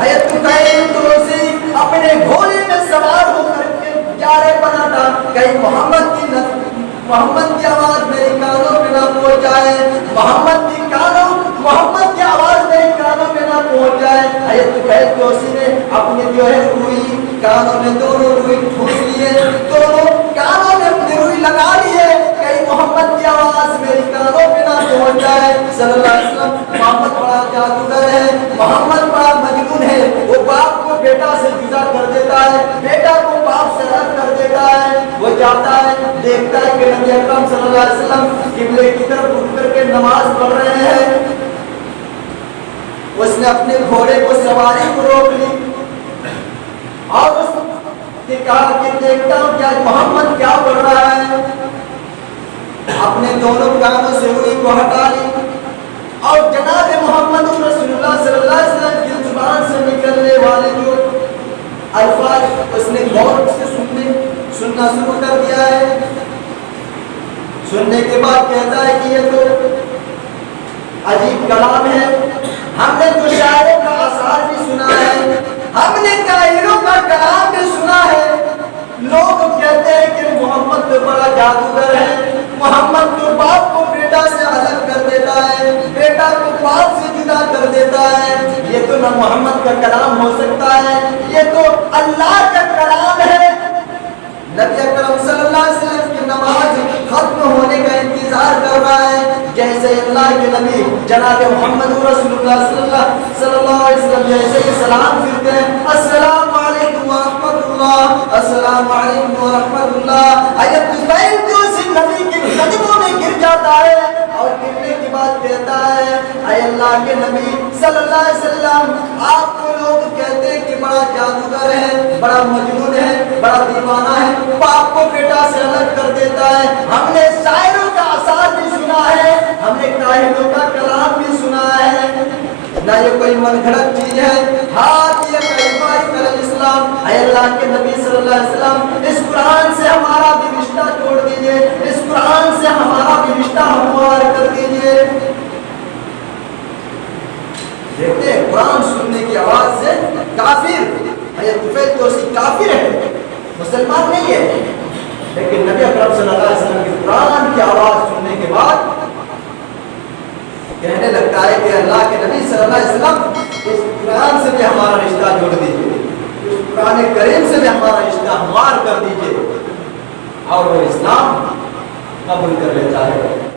حضرت طفیل توسی اپنے گھوڑے میں سوار ہو کر کے جا رہے بنا تھا کہیں محمد کی آواز میرے کانوں میں نہ پہنچ جائے، محمد کی آواز میرے کانوں میں نہ پہنچ جائے۔ حضرت طفیل توسی نے اپنی جو ہے روئی کانوں میں دونوں روئی ٹھوس لیے، دونوں کانوں میں اپنی روئی لگا لیے، کہیں محمد کی آواز میری کانوں میں نہ پہنچ جائے۔ صلی اللہ علیہ وسلم محمد بڑا جادوگر ہے، محمد بڑا مجنون ہے، وہ باپ کو بیٹا سے جدا کر دیتا ہے، بیٹا کو باپ سے الگ کر دیتا ہے۔ وہ جاتا ہے دیکھتا ہے کہ نبی اکرم صلی اللہ علیہ وسلم قبلے کی طرف اٹھ کر کے نماز پڑھ رہے ہیں۔ اس نے اپنے گھوڑے کو سواری کو روک لی اور اس نے کہا کہ دیکھتا ہوں کیا محمد کیا پڑھ رہا ہے۔ اپنے دونوں کانوں سے روئی کو ہٹا لی اور جناب محمد رسول اللہ صلی اللہ علیہ وسلم کی زبان سے نکلنے والے جو الفاظ اس نے غور سے سننا شروع کر دیا ہے۔ سننے کے بعد کہتا ہے کہ یہ تو عجیب کلام ہے، ہم نے تو شاعروں کا آثار بھی سنا ہے، ہم نے کاہنوں کا کلام بھی سنا ہے۔ لوگ کہتے ہیں کہ محمد تو بڑا جادوگر ہے، محمد تو باپ کو بیٹا سے الگ کر دیتا ہے، بیٹا کو باپ سے جدا کر دیتا ہے۔ یہ تو نہ محمد کا کلام ہو سکتا ہے، یہ تو اللہ کا کلام ہے۔ نبی اکرم صلی اللہ علیہ وسلم کی نماز ختم ہونے کا انتظار کر رہا ہے، جیسے اللہ کے نبی جناب محمد رسول اللہ صلی اللہ علیہ وسلم جیسے ہی سلام پھرتے ہیں، السلام علیکم ورحمۃ اللہ، السلام علیکم ورحمۃ اللہ، حضرت طفیل توسی نبی کے قدموں میں گر جاتا ہے اور گرنے کے بعد کہتا ہے اے اللہ کے نبی صلی اللہ علیہ وسلم، آپ کو لوگ کہتے ہیں کہ بڑا جادوگر ہے، بڑا مجنون ہے، بڑا دیوانہ ہے، باپ کو بیٹا سے الگ کر دیتا ہے۔ ہم نے شاعروں کا آثار بھی سنا ہے، ہم نے کاہنوں کا کلام بھی سنا ہے، نہ یہ کوئی من گھڑت چیز ہے۔ ہاتھ یہ کلمہ الاسلام، اے اللہ کے نبی صلی اللہ علیہ وسلم، اس قرآن سے ہمارا بھی رشتہ جوڑ دیجئے، اس قرآن سے ہمارا بھی رشتہ ہموار کر دیجئے۔ دیکھتے ہیں قرآن سننے کی آواز سے کافر، حضرت طفیل توسی کافر ہے، مسلمان نہیں ہے، لیکن نبی اکرم صلی اللہ علیہ وسلم کی قرآن کی آواز سننے کے بعد کہنے لگتا ہے کہ اللہ کے نبی صلی اللہ علیہ وسلم اس قرآن سے بھی ہمارا رشتہ جوڑ دیجیے، اس قرآن کریم سے بھی ہمارا رشتہ ہموار کر دیجیے، اور وہ اسلام قبول کر لیتا ہے۔